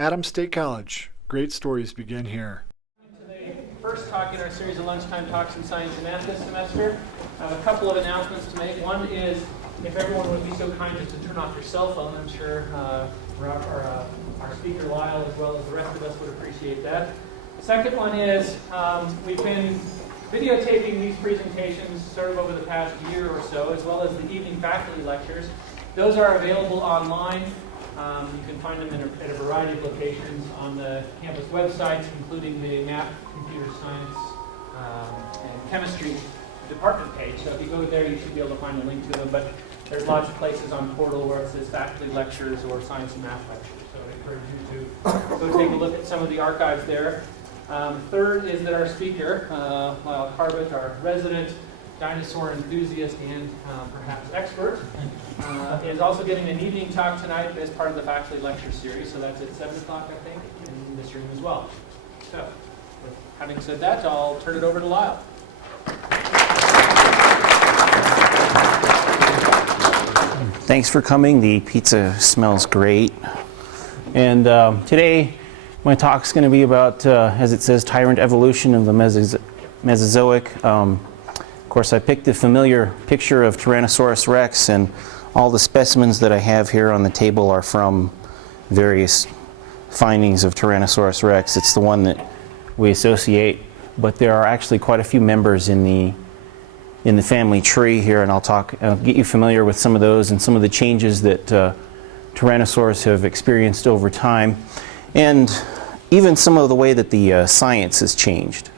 Adams State College. Great stories begin here. The first talk in our series of Lunchtime Talks in Science and Math this semester. I have a couple of announcements to make. One is, if everyone would be so kind as to turn off your cell phone, I'm sure our speaker Lyle, as well as the rest of us, would appreciate that. The second one is, we've been videotaping these presentations sort of over the past year or so, as well as the evening faculty lectures. Those are available online. You can find them at a variety of locations on the campus websites, including the math, computer science, and chemistry department page. So if you go there, you should be able to find a link to them. But there's lots of places on Portal where it says faculty lectures or science and math lectures. So I encourage you to go take a look at some of the archives there. Third is that our speaker, Lyle Carbutt, our resident dinosaur enthusiast and perhaps expert, is also getting an evening talk tonight as part of the faculty lecture series. So that's at 7 o'clock, I think, in this room as well. So, with having said that, I'll turn it over to Lyle. Thanks for coming. The pizza smells great. And today, my talk's going to be about, as it says, tyrant evolution of the Mesozoic. Of course, I picked the familiar picture of Tyrannosaurus Rex, and all the specimens that I have here on the table are from various findings of Tyrannosaurus Rex. It's the one that we associate, but there are actually quite a few members in the family tree here, and I'll get you familiar with some of those and some of the changes that Tyrannosaurs have experienced over time, and even some of the way that the science has changed.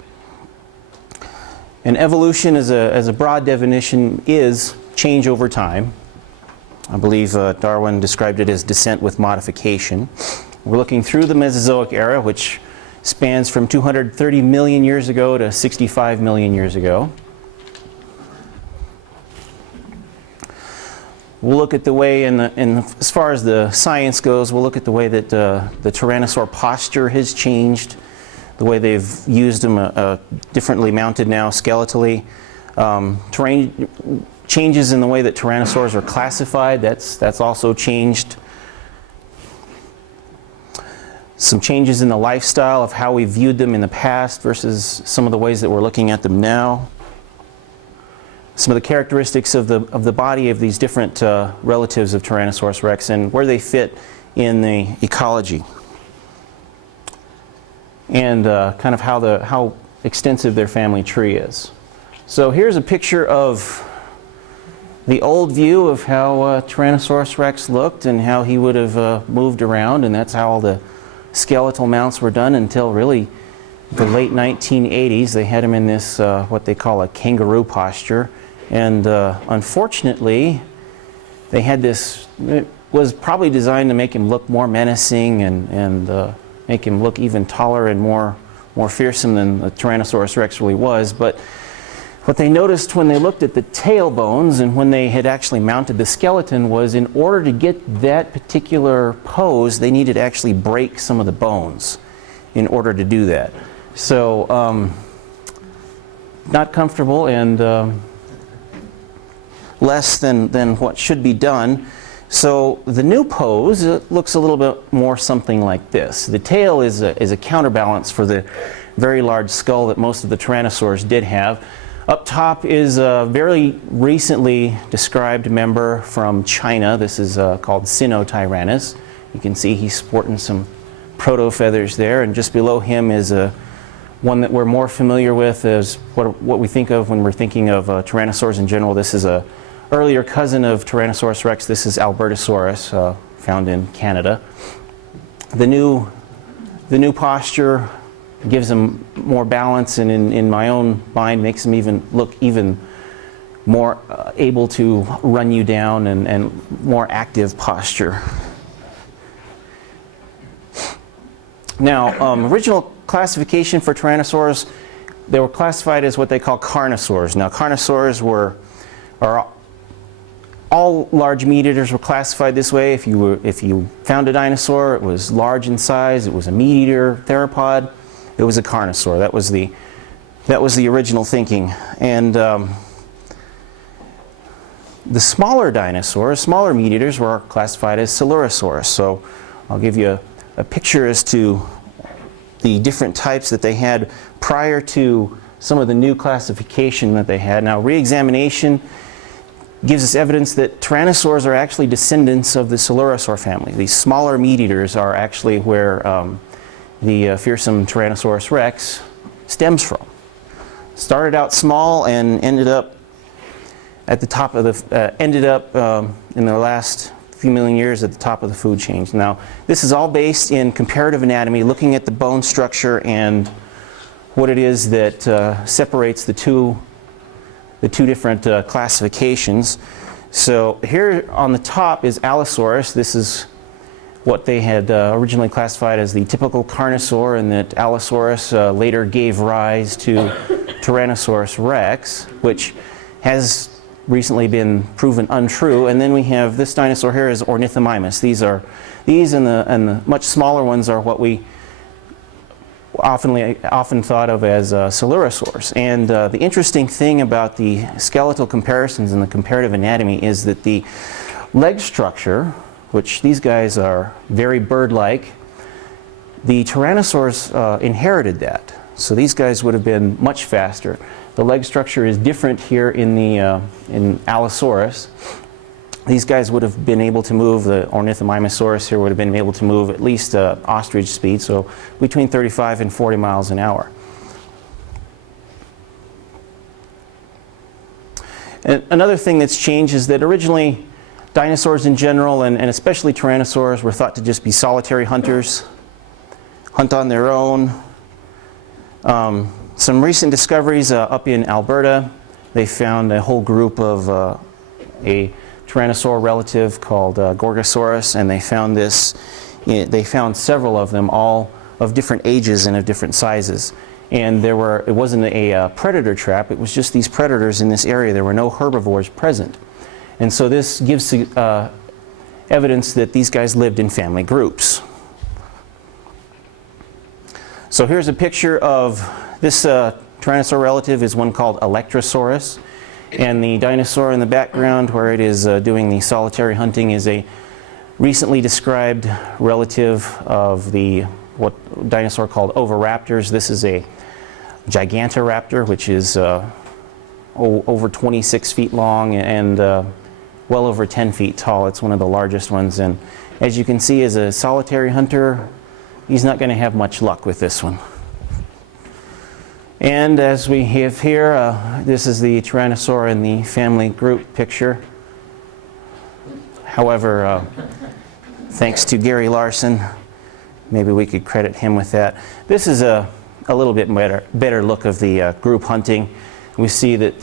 And evolution, as a broad definition, is change over time. I believe Darwin described it as descent with modification. We're looking through the Mesozoic era, which spans from 230 million years ago to 65 million years ago. We'll look at the way, as far as the science goes, we'll look at the way that the Tyrannosaur posture has changed, the way they've used them differently mounted now skeletally. Changes in the way that Tyrannosaurs are classified, that's also changed. Some changes in the lifestyle of how we viewed them in the past versus some of the ways that we're looking at them now. Some of the characteristics of the body of these different relatives of Tyrannosaurus Rex and where they fit in the ecology, and kind of how extensive their family tree is. So here's a picture of the old view of how Tyrannosaurus Rex looked and how he would have moved around, and that's how all the skeletal mounts were done until really the late 1980s. They had him in this what they call a kangaroo posture. And unfortunately, they had this, it was probably designed to make him look more menacing and make him look even taller and more fearsome than the Tyrannosaurus Rex really was. But what they noticed when they looked at the tail bones and when they had actually mounted the skeleton was, in order to get that particular pose, they needed to actually break some of the bones in order to do that. So, not comfortable and less than what should be done. So the new pose looks a little bit more something like this. The tail is a counterbalance for the very large skull that most of the Tyrannosaurs did have. Up top is a very recently described member from China. This is called Sinotyrannus. You can see he's sporting some proto-feathers there, and just below him is one that we're more familiar with as what we think of when we're thinking of Tyrannosaurs in general. This is a earlier cousin of Tyrannosaurus Rex. This is Albertosaurus, found in Canada. The new posture gives him more balance, and in my own mind makes him look even more able to run you down and more active posture. Now, original classification for Tyrannosaurs, they were classified as what they call carnosaurs. Now, carnosaurs are all large meat eaters were classified this way. If you found a dinosaur, it was large in size, it was a meat eater, theropod, it was a carnosaur. That was the original thinking. And the smaller dinosaurs, smaller meat eaters, were classified as Coelurosaurus. So I'll give you a picture as to the different types that they had prior to some of the new classification that they had. Now, re-examination gives us evidence that tyrannosaurs are actually descendants of the Coelurosaur family. These smaller meat eaters are actually where the fearsome Tyrannosaurus Rex stems from. Started out small and ended up at the top of the in the last few million years at the top of the food chain. Now, this is all based in comparative anatomy, looking at the bone structure and what it is that separates the two different classifications. So here on the top is Allosaurus. This is what they had originally classified as the typical carnivore, and that Allosaurus later gave rise to Tyrannosaurus Rex, which has recently been proven untrue. And then we have this dinosaur here is Ornithomimus. These and the much smaller ones are what we often thought of as Coelurosaurs. And the interesting thing about the skeletal comparisons in the comparative anatomy is that the leg structure, which these guys are very bird-like, the Tyrannosaurs inherited that. So these guys would have been much faster. The leg structure is different here in Allosaurus. These guys would have been able to move, the Ornithomimosaurus here would have been able to move at least ostrich speed, so between 35 and 40 miles an hour. And another thing that's changed is that originally dinosaurs in general, and especially tyrannosaurs, were thought to just be solitary hunters, hunt on their own. Some recent discoveries up in Alberta, they found a whole group of a tyrannosaur relative called Gorgosaurus, and they found several of them, all of different ages and of different sizes. And it wasn't a predator trap, it was just these predators in this area. There were no herbivores present. And so this gives evidence that these guys lived in family groups. So here's a picture of this tyrannosaur relative is one called Electrosaurus. And the dinosaur in the background where it is doing the solitary hunting is a recently described relative of what dinosaur called oviraptors. This is a Gigantoraptor, which is over 26 feet long and well over 10 feet tall. It's one of the largest ones. And as you can see, as a solitary hunter, he's not going to have much luck with this one. And as we have here, this is the Tyrannosaur in the family group picture. However, thanks to Gary Larson, maybe we could credit him with that. This is a little bit better look of the group hunting. We see that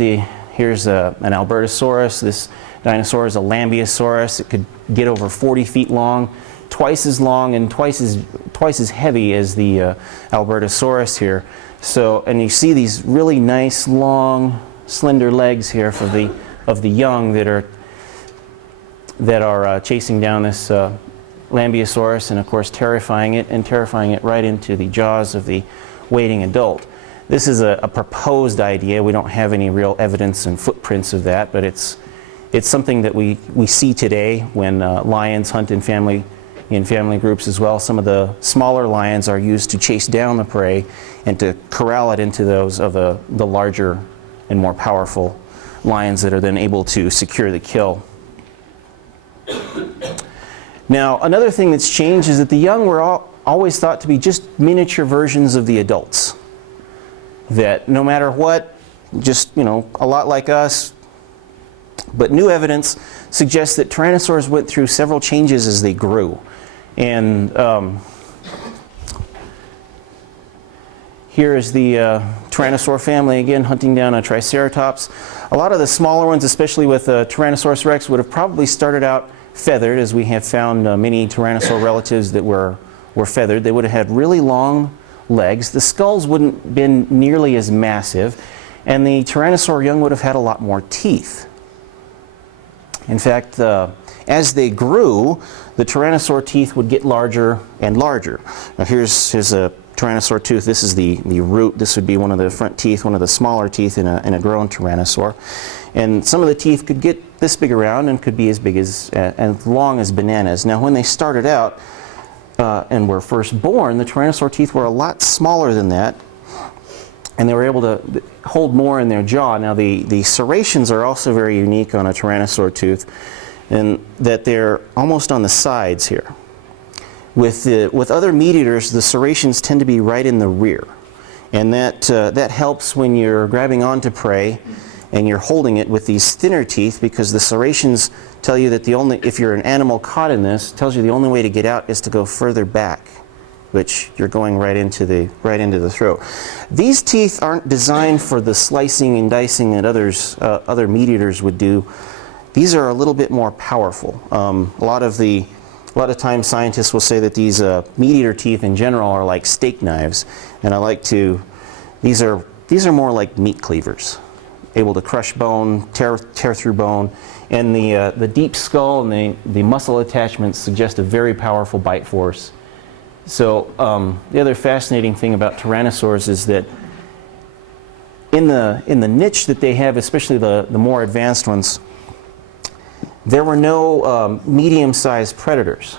here's an Albertosaurus. This dinosaur is a Lambeosaurus. It could get over 40 feet long, twice as long and twice as heavy as the Albertosaurus here. So, and you see these really nice, long, slender legs here of the young that are chasing down this Lambeosaurus, and of course terrifying it right into the jaws of the waiting adult. This is a proposed idea. We don't have any real evidence and footprints of that, but it's something that we see today when lions hunt in family groups as well. Some of the smaller lions are used to chase down the prey and to corral it into those of the larger and more powerful lions that are then able to secure the kill. Now, another thing that's changed is that the young were always thought to be just miniature versions of the adults. That no matter what, just, a lot like us. But new evidence suggests that tyrannosaurs went through several changes as they grew. And here is the Tyrannosaur family again hunting down a Triceratops. A lot of the smaller ones, especially with Tyrannosaurus Rex, would have probably started out feathered, as we have found many Tyrannosaur relatives that were feathered. They would have had really long legs. The skulls wouldn't have been nearly as massive, and the Tyrannosaur young would have had a lot more teeth. In fact, as they grew, the Tyrannosaur teeth would get larger and larger. Now here's a Tyrannosaur tooth. This is the root. This would be one of the front teeth, one of the smaller teeth in a grown Tyrannosaur. And some of the teeth could get this big around and could be as big as long as bananas. Now when they started out, and were first born, the tyrannosaur teeth were a lot smaller than that, and they were able to hold more in their jaw. Now the serrations are also very unique on a tyrannosaur tooth, in that they're almost on the sides here. With other meat eaters, the serrations tend to be right in the rear, and that helps when you're grabbing onto prey and you're holding it with these thinner teeth, because the serrations tell you that if you're an animal caught in this, tells you the only way to get out is to go further back, which you're going right into the throat. These teeth aren't designed for the slicing and dicing that other meat eaters would do. These are a little bit more powerful. A lot of times scientists will say that these meat eater teeth in general are like steak knives, and these are more like meat cleavers, able to crush bone, tear through bone, and the deep skull and the muscle attachments suggest a very powerful bite force. So the other fascinating thing about tyrannosaurs is that in the niche that they have, especially the more advanced ones, there were no medium-sized predators.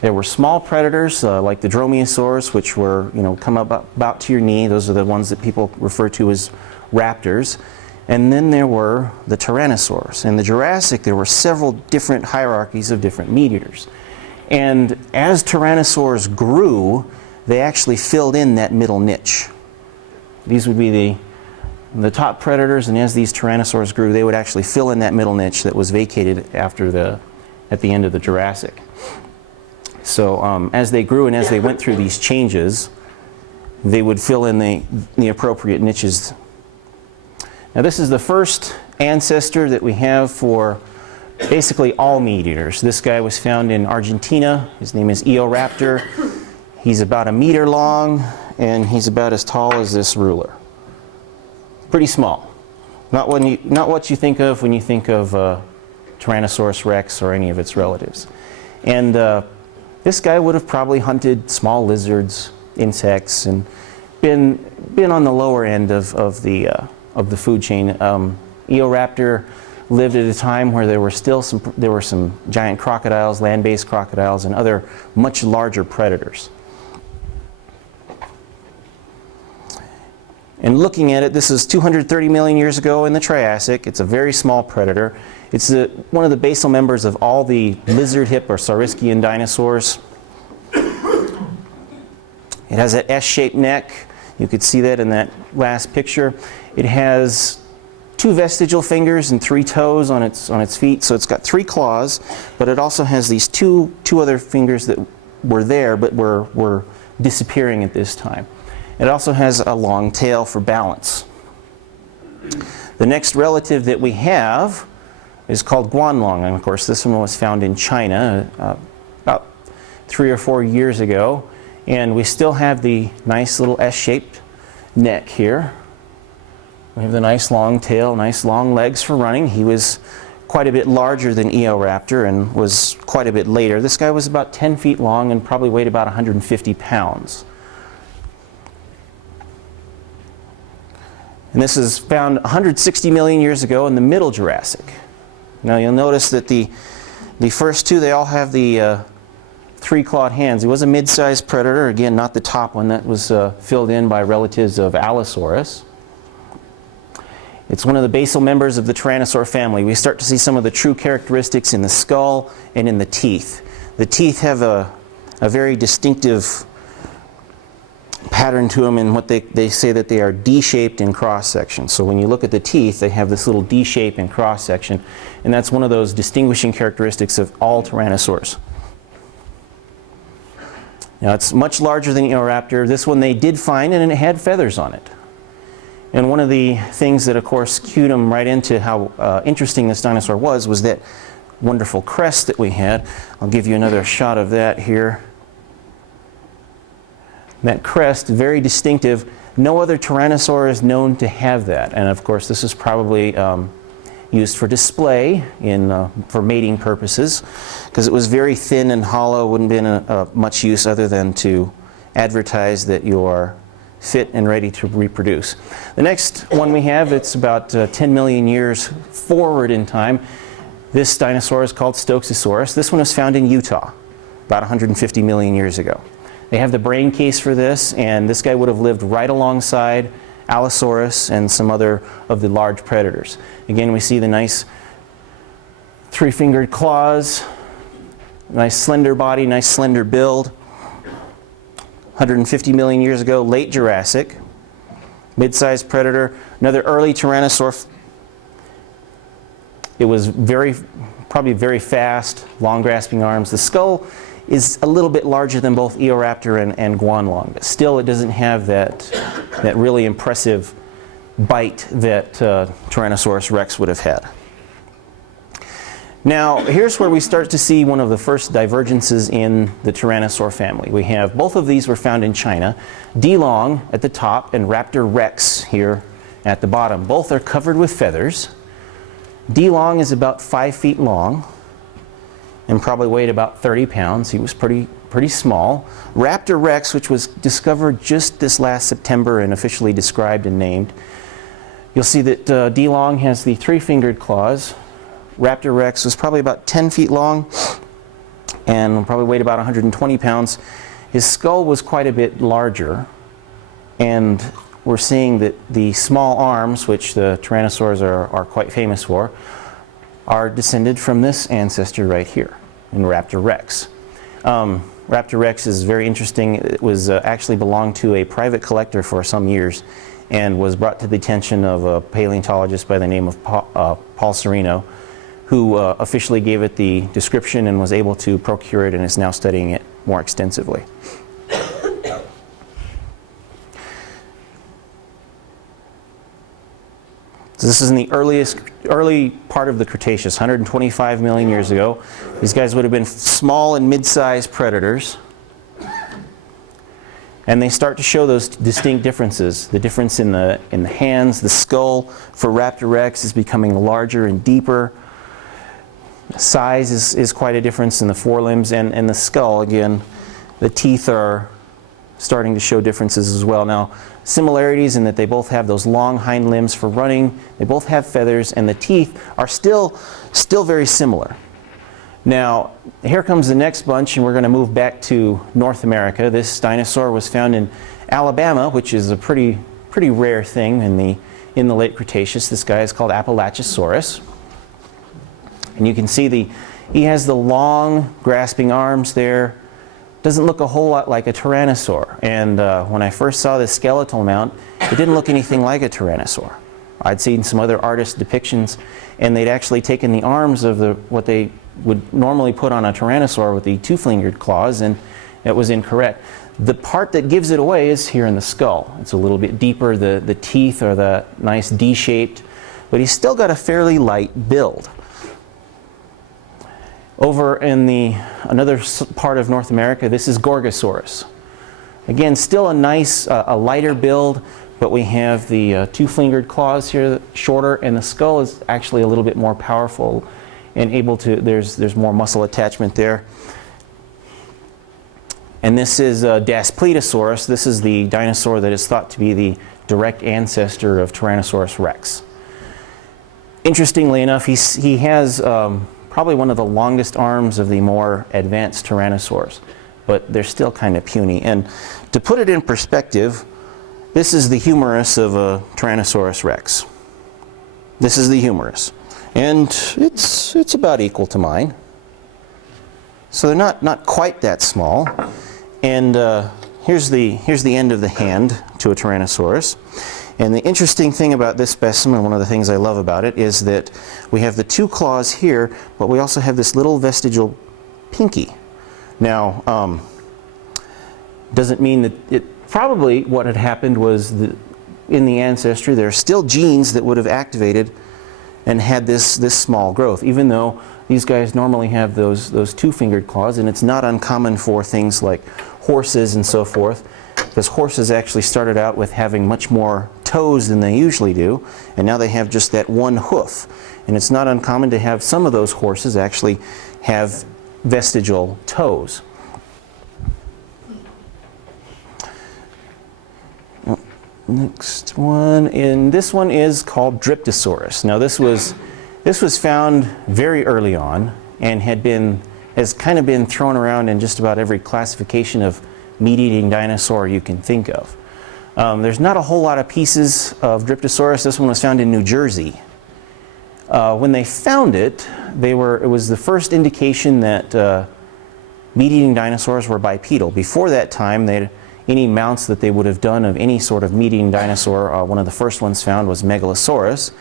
There were small predators like the Dromaeosaurs, which were come about to your knee. Those are the ones that people refer to as raptors. And then there were the tyrannosaurs. In the Jurassic, there were several different hierarchies of different meat eaters. And as tyrannosaurs grew, they actually filled in that middle niche. These would be the top predators, and as these tyrannosaurs grew, they would actually fill in that middle niche that was vacated at the end of the Jurassic. So as they grew and as they went through these changes, they would fill in the appropriate niches. Now this is the first ancestor that we have for basically all meat eaters. This guy was found in Argentina. His name is Eoraptor. He's about 1 meter long, and he's about as tall as this ruler. Pretty small. Not what you think of when you think of Tyrannosaurus Rex or any of its relatives. And this guy would have probably hunted small lizards, insects, and been on the lower end of the food chain. Eoraptor lived at a time where there were some giant crocodiles, land-based crocodiles, and other much larger predators. And looking at it, this is 230 million years ago in the Triassic. It's a very small predator. It's one of the basal members of all the lizard hip or saurischian dinosaurs. It has that S-shaped neck. You could see that in that last picture. It has 2 vestigial fingers and 3 toes on its feet, so it's got 3 claws, but it also has these two other fingers that were there but were disappearing at this time. It also has a long tail for balance. The next relative that we have is called Duan Long, and of course this one was found in China about 3 or 4 years ago, and we still have the nice little S-shaped neck here. We have the nice long tail, nice long legs for running. He was quite a bit larger than Eoraptor and was quite a bit later. This guy was about 10 feet long and probably weighed about 150 pounds. And this is found 160 million years ago in the Middle Jurassic. Now you'll notice that the first 2, they all have the 3-clawed hands. It was a mid-sized predator, again not the top one. That was filled in by relatives of Allosaurus. It's one of the basal members of the Tyrannosaur family. We start to see some of the true characteristics in the skull and in the teeth. The teeth have a very distinctive pattern to them, in what they say that they are D-shaped in cross-section. So when you look at the teeth, they have this little D shape in cross-section, and that's one of those distinguishing characteristics of all tyrannosaurs. Now it's much larger than Eoraptor. This one they did find, and it had feathers on it. And one of the things that of course cued them right into how interesting this dinosaur was that wonderful crest that we had. I'll give you another shot of that here. That crest, very distinctive. No other tyrannosaur is known to have that. And of course this is probably used for display for mating purposes, because it was very thin and hollow, wouldn't have been much use other than to advertise that you are fit and ready to reproduce. The next one we have, it's about 10 million years forward in time. This dinosaur is called Stokes Asaurus. This one was found in Utah. about 150 million years ago. They have the brain case for this, and this guy would have lived right alongside Allosaurus and some other of the large predators. Again, we see the nice three-fingered claws, nice slender body, nice slender build. 150 million years ago, late Jurassic, mid-sized predator, another early Tyrannosaur. It was probably very fast, long grasping arms. The skull is a little bit larger than both Eoraptor and Duan Long, but still it doesn't have that really impressive bite that Tyrannosaurus Rex would have had. Now, here's where we start to see one of the first divergences in the Tyrannosaur family. We have both of these were found in China, Long at the top and Raptor Rex here at the bottom. Both are covered with feathers. Long is about 5 feet long and probably weighed about 30 pounds. He was pretty small. Raptor Rex, which was discovered just this last September and officially described and named, you'll see that Long has the three-fingered claws. Raptor Rex was probably about 10 feet long and probably weighed about 120 pounds. His skull was quite a bit larger, and we're seeing that the small arms, which the tyrannosaurs are quite famous for, are descended from this ancestor right here in Raptor Rex. Raptor Rex is very interesting. It was actually belonged to a private collector for some years and was brought to the attention of a paleontologist by the name of Paul Sereno, who officially gave it the description and was able to procure it and is now studying it more extensively. So this is in the early part of the Cretaceous, 125 million years ago. These guys would have been small and mid-sized predators. And they start to show those distinct differences. The difference in the hands, the skull for Raptor Rex is becoming larger and deeper. Size is quite a difference in the forelimbs, and the skull, again, the teeth are starting to show differences as well. Now, similarities in that they both have those long hind limbs for running, they both have feathers, and the teeth are still very similar. Now, here comes the next bunch, and we're going to move back to North America. This dinosaur was found in Alabama, which is a pretty rare thing in the late Cretaceous. This guy is called Appalachosaurus. And you can see he has the long grasping arms there. Doesn't look a whole lot like a tyrannosaur. And when I first saw this skeletal mount, it didn't look anything like a tyrannosaur. I'd seen some other artist depictions, and they'd actually taken the arms of what they would normally put on a tyrannosaur with the two-fingered claws, and it was incorrect. The part that gives it away is here in the skull. It's a little bit deeper. The teeth are the nice D-shaped, but he's still got a fairly light build. Over in another part of North America, this is Gorgosaurus. Again, still a nice, a lighter build, but we have the two-fingered claws here, shorter, and the skull is actually a little bit more powerful and able to, there's more muscle attachment there. And this is Daspletosaurus. This is the dinosaur that is thought to be the direct ancestor of Tyrannosaurus Rex. Interestingly enough, he has probably one of the longest arms of the more advanced tyrannosaurs, but they're still kind of puny. And to put it in perspective, this is the humerus of a Tyrannosaurus Rex. This is the humerus, and it's about equal to mine. So they're not quite that small. And here's the end of the hand to a Tyrannosaurus. And the interesting thing about this specimen, one of the things I love about it, is that we have the two claws here, but we also have this little vestigial pinky. Now, doesn't mean that probably what had happened was in the ancestry there are still genes that would have activated and had this small growth, even though these guys normally have those two-fingered claws, and it's not uncommon for things like horses and so forth, because horses actually started out with having much more toes than they usually do, and now they have just that one hoof. And it's not uncommon to have some of those horses actually have vestigial toes. Next one, and this one is called Dryptosaurus. Now this was found very early on and had has kind of been thrown around in just about every classification of meat-eating dinosaur you can think of. There's not a whole lot of pieces of Dryptosaurus. This one was found in New Jersey. When they found it, it was the first indication that meat-eating dinosaurs were bipedal. Before that time, any mounts that they would have done of any sort of meat-eating dinosaur, one of the first ones found was Megalosaurus.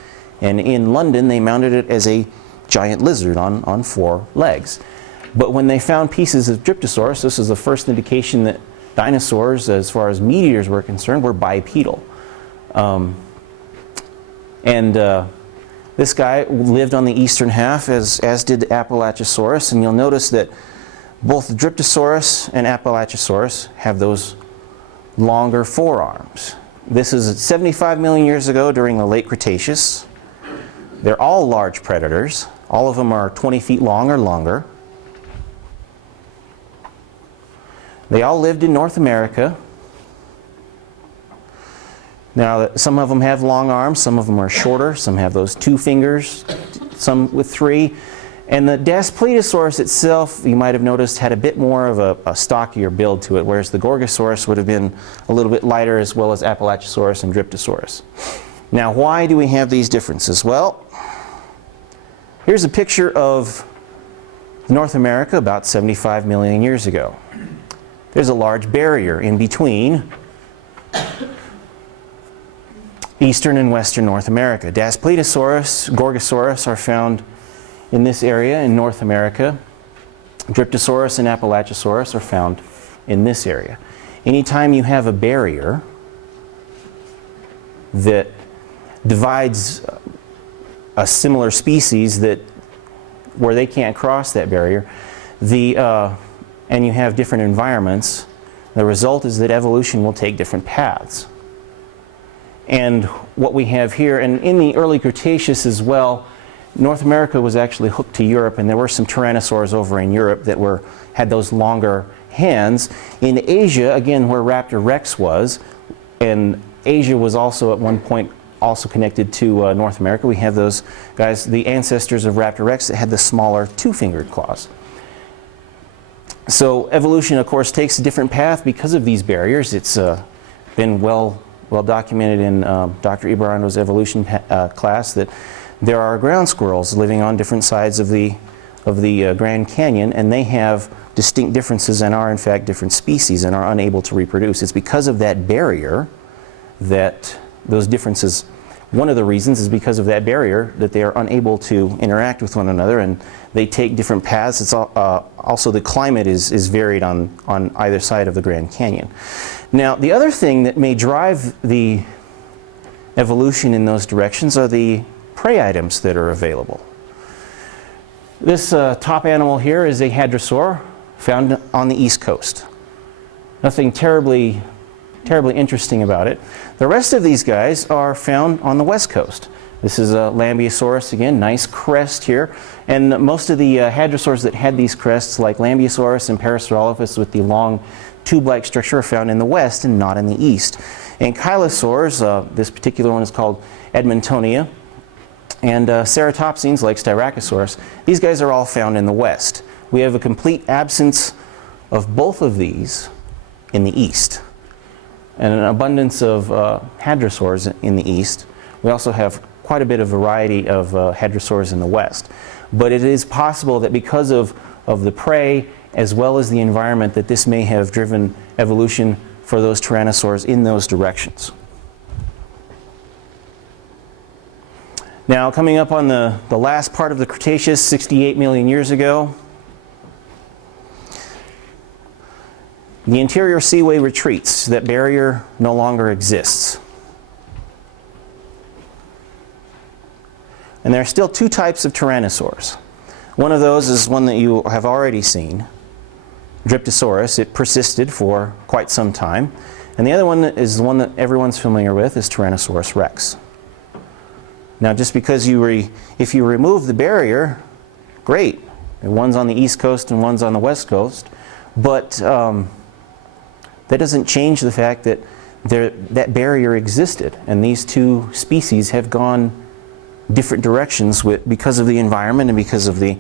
And in London, they mounted it as a giant lizard on 4 legs. But when they found pieces of Dryptosaurus, this is the first indication that dinosaurs, as far as meat eaters were concerned, were bipedal. This guy lived on the eastern half, as did Appalachiosaurus, and you'll notice that both Dryptosaurus and Appalachiosaurus have those longer forearms. This is 75 million years ago during the late Cretaceous. They're all large predators. All of them are 20 feet long or longer. They all lived in North America. Now, some of them have long arms, some of them are shorter, some have those 2 fingers, some with 3. And the Daspletosaurus itself, you might have noticed, had a bit more of a stockier build to it, whereas the Gorgosaurus would have been a little bit lighter, as well as Appalachiosaurus and Dryptosaurus. Now, why do we have these differences? Well, here's a picture of North America about 75 million years ago. There's a large barrier in between eastern and western North America. Daspletosaurus, Gorgosaurus are found in this area in North America. Dryptosaurus and Appalachiosaurus are found in this area. Anytime you have a barrier that divides a similar species where they can't cross that barrier, and you have different environments, the result is that evolution will take different paths. And what we have here, and in the early Cretaceous as well, North America was actually hooked to Europe, and there were some tyrannosaurs over in Europe that had those longer hands. In Asia, again, where Raptor Rex was, and Asia was also at one point also connected to North America, we have those guys, the ancestors of Raptor Rex, that had the smaller 2-fingered claws. So evolution, of course, takes a different path because of these barriers. It's been well documented in Dr. Ibarando's evolution class that there are ground squirrels living on different sides of the Grand Canyon, and they have distinct differences and are in fact different species and are unable to reproduce. It's because of that barrier that those differences, one of the reasons is because of that barrier that they are unable to interact with one another, and they take different paths. It's also the climate is varied on either side of the Grand Canyon. Now, the other thing that may drive the evolution in those directions are the prey items that are available. This top animal here is a hadrosaur found on the East Coast. Nothing terribly interesting about it. The rest of these guys are found on the West Coast. This is a Lambeosaurus, again, nice crest here. And most of the hadrosaurs that had these crests, like Lambeosaurus and Parasaurolophus with the long tube-like structure, are found in the West and not in the East. And Chylosaurs, this particular one is called Edmontonia, and ceratopsines like Styracosaurus, these guys are all found in the West. We have a complete absence of both of these in the East, and an abundance of hadrosaurs in the East. We also have quite a bit of variety of hadrosaurs in the West. But it is possible that because of the prey as well as the environment, that this may have driven evolution for those tyrannosaurs in those directions. Now, coming up on the last part of the Cretaceous, 68 million years ago, the interior seaway retreats. That barrier no longer exists. And there are still 2 types of tyrannosaurs. One of those is one that you have already seen, Dryptosaurus. It persisted for quite some time. And the other one is the one that everyone's familiar with, is Tyrannosaurus Rex. Now, just because if you remove the barrier, great. And one's on the East Coast and one's on the West Coast. But that doesn't change the fact that that barrier existed. And these 2 species have gone different directions because of the environment and because of the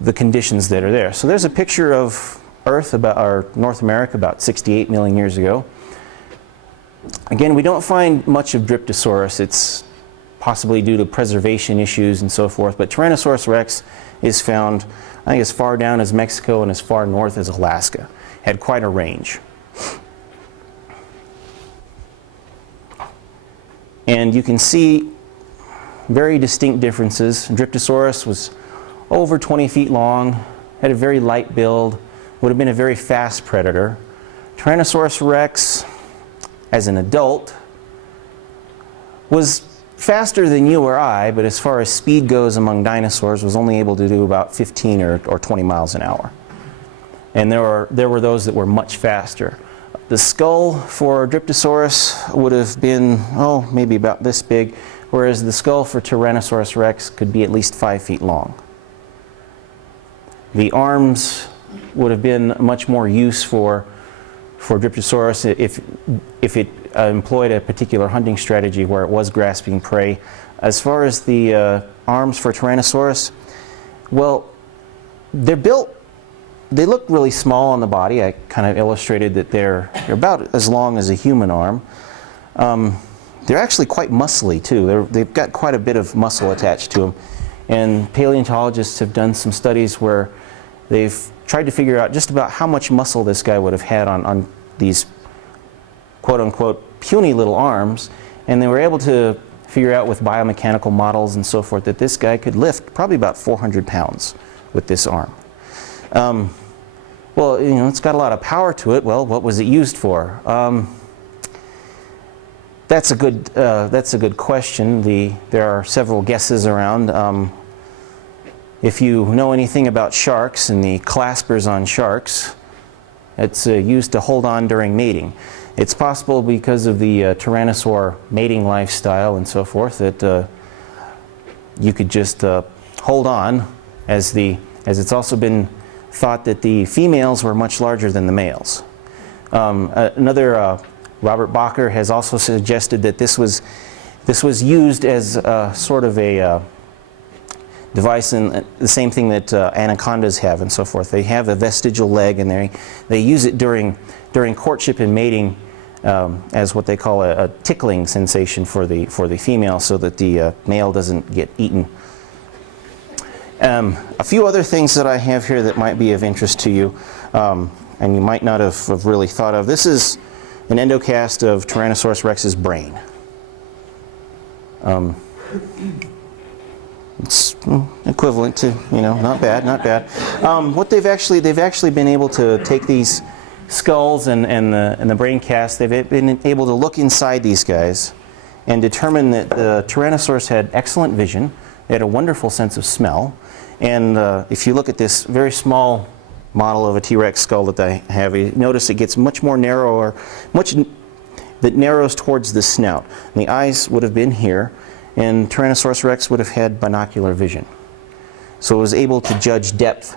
the conditions that are there. So there's a picture of Earth, or North America, about 68 million years ago. Again, we don't find much of Dryptosaurus. It's possibly due to preservation issues and so forth, but Tyrannosaurus Rex is found, I think, as far down as Mexico and as far north as Alaska. Had quite a range. And you can see very distinct differences. Dryptosaurus was over 20 feet long, had a very light build, would have been a very fast predator. Tyrannosaurus Rex, as an adult, was faster than you or I, but as far as speed goes among dinosaurs, was only able to do about 15 or 20 miles an hour. And there were those that were much faster. The skull for Dryptosaurus would have been, maybe about this big, whereas the skull for Tyrannosaurus Rex could be at least 5 feet long. The arms would have been much more use for Dryptosaurus if it employed a particular hunting strategy where it was grasping prey. As far as the arms for Tyrannosaurus, well, they look really small on the body. I kind of illustrated that they're about as long as a human arm. They're actually quite muscly too. They've got quite a bit of muscle attached to them. And paleontologists have done some studies where they've tried to figure out just about how much muscle this guy would have had on these quote-unquote puny little arms, and they were able to figure out with biomechanical models and so forth that this guy could lift probably about 400 pounds with this arm. Well, it's got a lot of power to it. Well, what was it used for? That's a good question. There are several guesses around. If you know anything about sharks and the claspers on sharks, it's used to hold on during mating. It's possible because of the tyrannosaur mating lifestyle and so forth that you could just hold on, as it's also been thought that the females were much larger than the males. Another Robert Bacher has also suggested that this was used as sort of a device, and the same thing that anacondas have and so forth. They have a vestigial leg, and they use it during courtship and mating as what they call a tickling sensation for the female, so that the male doesn't get eaten. A few other things that I have here that might be of interest to you, and you might not have really thought of. This is an endocast of Tyrannosaurus Rex's brain. It's equivalent to, not bad, not bad. What they've actually been able to take these skulls and the brain cast, they've been able to look inside these guys and determine that the Tyrannosaurus had excellent vision. They had a wonderful sense of smell. And if you look at this very small model of a T-Rex skull that I have, you notice it gets much more narrower, that narrows towards the snout. And the eyes would have been here, and Tyrannosaurus Rex would have had binocular vision. So it was able to judge depth.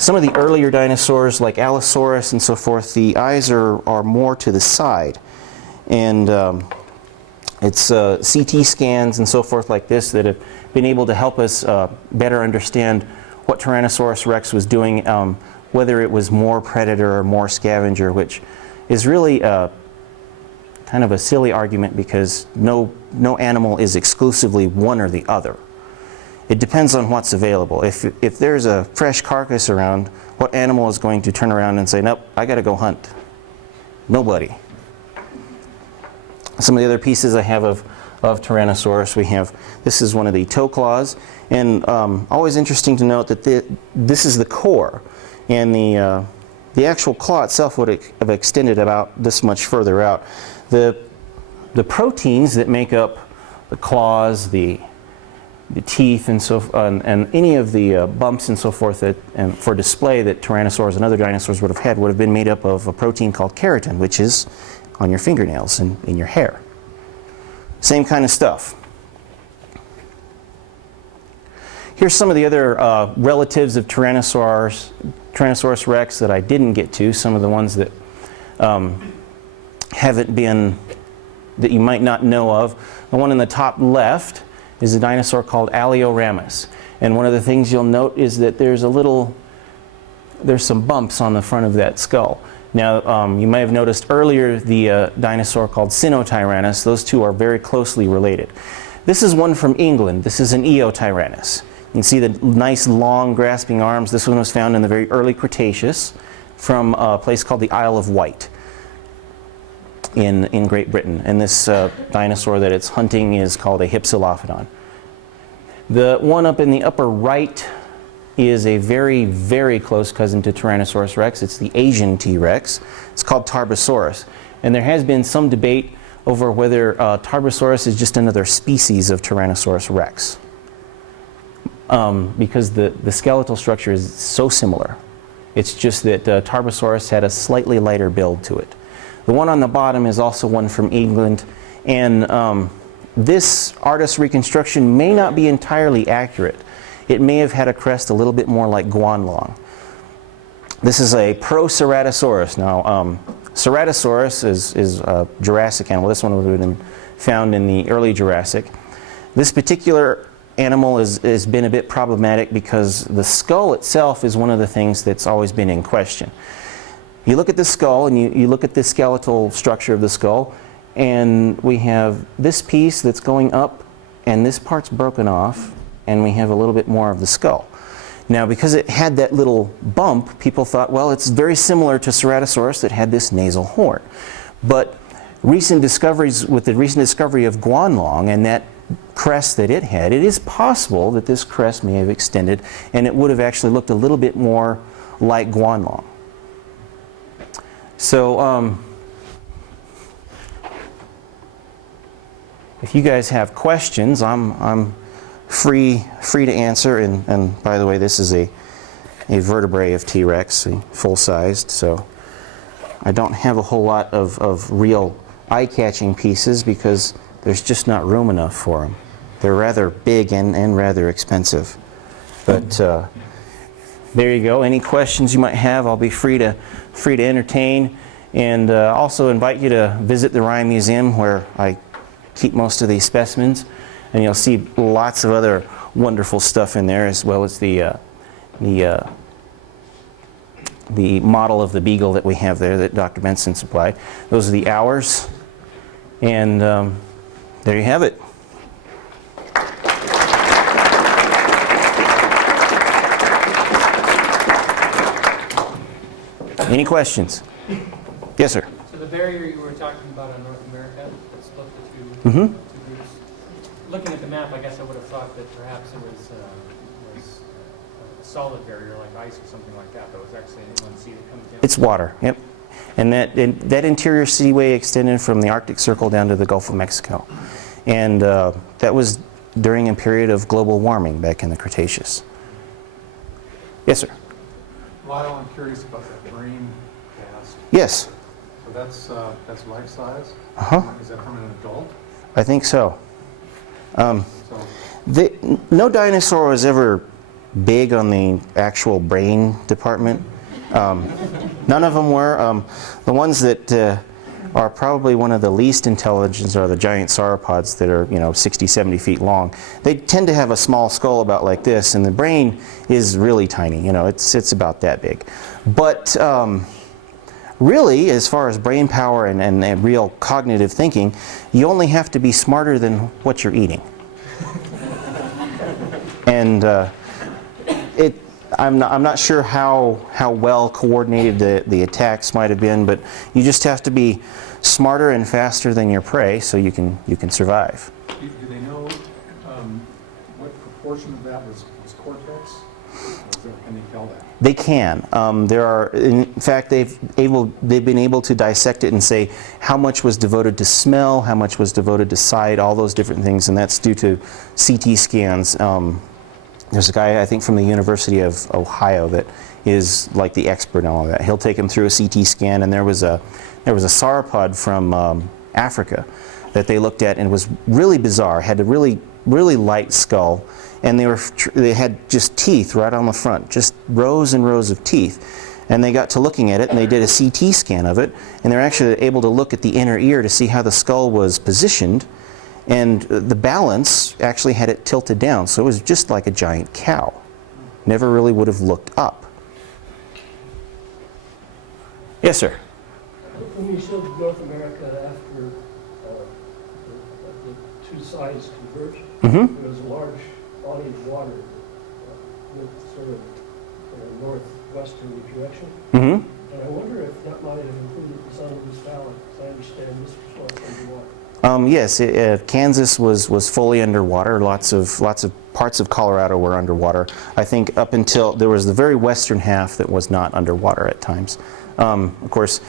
Some of the earlier dinosaurs, like Allosaurus and so forth, the eyes are more to the side. And it's CT scans and so forth like this that have been able to help us better understand what Tyrannosaurus Rex was doing, whether it was more predator or more scavenger, which is really kind of a silly argument because no animal is exclusively one or the other. It depends on what's available. If there's a fresh carcass around, what animal is going to turn around and say, nope, I got to go hunt? Nobody. Some of the other pieces I have of Tyrannosaurus, this is one of the toe claws, and always interesting to note that this is the core, and the actual claw itself would have extended about this much further out. The proteins that make up the claws, the teeth, and and any of the bumps and so forth and for display that tyrannosaurs and other dinosaurs would have been made up of a protein called keratin, which is on your fingernails and in your hair. Same kind of stuff. Here's some of the other relatives of Tyrannosaurus Rex that I didn't get to, some of the ones that haven't been, that you might not know of. The one in the top left is a dinosaur called Alioramus. And one of the things you'll note is that there's some bumps on the front of that skull. Now, you may have noticed earlier the dinosaur called Sinotyrannus. Those two are very closely related. This is one from England. This is an Eotyrannus. You can see the nice long grasping arms. This one was found in the very early Cretaceous from a place called the Isle of Wight in Great Britain. And this dinosaur that it's hunting is called a Hypsilophodon. The one up in the upper right is a very, very close cousin to Tyrannosaurus Rex. It's the Asian T-Rex. It's called Tarbosaurus. And there has been some debate over whether Tarbosaurus is just another species of Tyrannosaurus Rex. Because the skeletal structure is so similar. It's just that Tarbosaurus had a slightly lighter build to it. The one on the bottom is also one from England. And this artist's reconstruction may not be entirely accurate. It may have had a crest a little bit more like Duan Long. This is a Proceratosaurus. Now, Ceratosaurus is a Jurassic animal. This one would have been found in the early Jurassic. This particular animal has been a bit problematic because the skull itself is one of the things that's always been in question. You look at the skull and you look at the skeletal structure of the skull, and we have this piece that's going up, and this part's broken off, and we have a little bit more of the skull. Now, because it had that little bump, people thought, well, it's very similar to Ceratosaurus that had this nasal horn. But recent discoveries, with the recent discovery of Duan Long and that crest that it had, it is possible that this crest may have extended and it would have actually looked a little bit more like Duan Long. So, if you guys have questions, I'm free to answer. And by the way, this is a vertebrae of T-Rex, full-sized. So I don't have a whole lot of real eye-catching pieces because there's just not room enough for them. They're rather big and rather expensive. But there you go. Any questions you might have, I'll be free to entertain. And also invite you to visit the Ryan Museum where I keep most of these specimens. And you'll see lots of other wonderful stuff in there, as well as the model of the beagle that we have there that Dr. Benson supplied. Those are the hours. And there you have it. Any questions? Yes, sir. So the barrier you were talking about on North America that split the two groups. Looking at the map, I guess I would have thought that perhaps it was a solid barrier like ice or something like that. That was actually an inland sea that comes down. It's water. Yep. And that interior seaway extended from the Arctic Circle down to the Gulf of Mexico. And that was during a period of global warming back in the Cretaceous. Yes, sir. Lyle, I'm curious about that brain cast. Yes. So that's life size? Uh-huh. Is that from an adult? I think so. No dinosaur was ever big on the actual brain department. None of them were. The ones that are probably one of the least intelligent are the giant sauropods that are 60, 70 feet long. They tend to have a small skull about like this, and the brain is really tiny. It's about that big. But really, as far as brain power and real cognitive thinking, you only have to be smarter than what you're eating. And I'm not sure how well coordinated the attacks might have been, but you just have to be smarter and faster than your prey so you can survive. Do they know what proportion of that was cortex? Can they tell that? They can. In fact, they've been able to dissect it and say how much was devoted to smell, how much was devoted to sight, all those different things, and that's due to CT scans. There's a guy, I think, from the University of Ohio that is like the expert on all that. He'll take him through a CT scan, and there was a sauropod from Africa that they looked at, and it was really bizarre. Had a really light skull, and they had just teeth right on the front, just rows and rows of teeth. And they got to looking at it, and they did a CT scan of it, and they're actually able to look at the inner ear to see how the skull was positioned. And the balance actually had it tilted down, so it was just like a giant cow. Never really would have looked up. Yes, sir? When you showed North America after the two sides converged, there was a large body of water with sort of a northwesterly direction. And I wonder if that might have included the San Luis Valley, as I understand this was once underwater. Yes, Kansas was fully underwater. Lots of parts of Colorado were underwater. I think up until there was the very western half that was not underwater at times. Of course,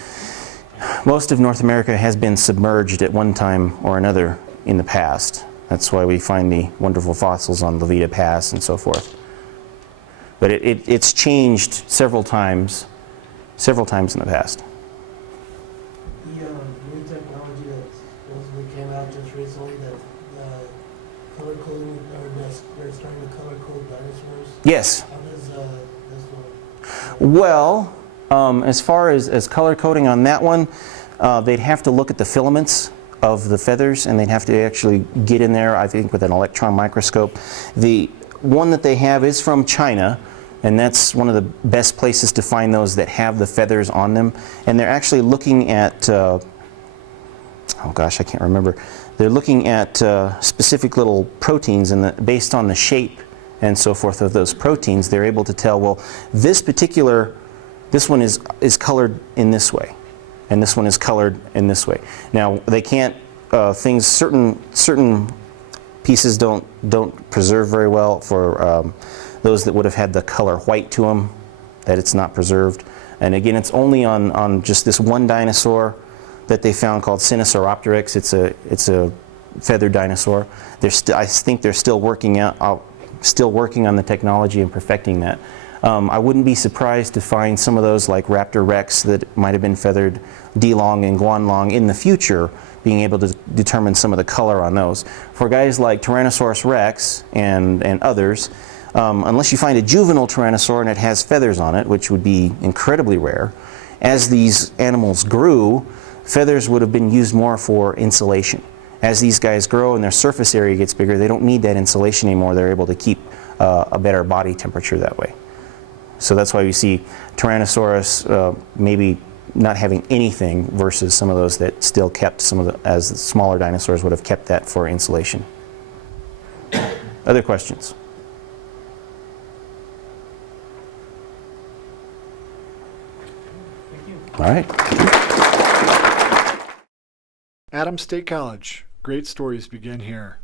most of North America has been submerged at one time or another in the past. That's why we find the wonderful fossils on Levita Pass and so forth. But it's changed several times in the past. The new technology that supposedly came out just recently, that color coding, or they're starting to color code dinosaurs. Yes. How does this work? Well, as far as color coding on that one, they'd have to look at the filaments of the feathers, and they'd have to actually get in there, I think, with an electron microscope. The one that they have is from China, and that's one of the best places to find those that have the feathers on them. And they're actually looking at, oh gosh, I can't remember. They're looking at specific little proteins, and based on the shape and so forth of those proteins, they're able to tell, well, this one is colored in this way, and this one is colored in this way. Now, they can't, certain pieces don't preserve very well for those that would have had the color white to them, that it's not preserved. And again, it's only on just this one dinosaur that they found called Raptor Rex. It's a feathered dinosaur. I think they're still working on the technology and perfecting that. I wouldn't be surprised to find some of those like Raptor Rex that might have been feathered, Long and Duan Long in the future, being able to determine some of the color on those. For guys like Tyrannosaurus Rex and others, unless you find a juvenile Tyrannosaur and it has feathers on it, which would be incredibly rare, as these animals grew, feathers would have been used more for insulation. As these guys grow and their surface area gets bigger, they don't need that insulation anymore. They're able to keep a better body temperature that way. So that's why we see Tyrannosaurus maybe not having anything versus some of those that still kept some of the, as the smaller dinosaurs would have kept that for insulation. Other questions? All right. Adams State College. Great stories begin here.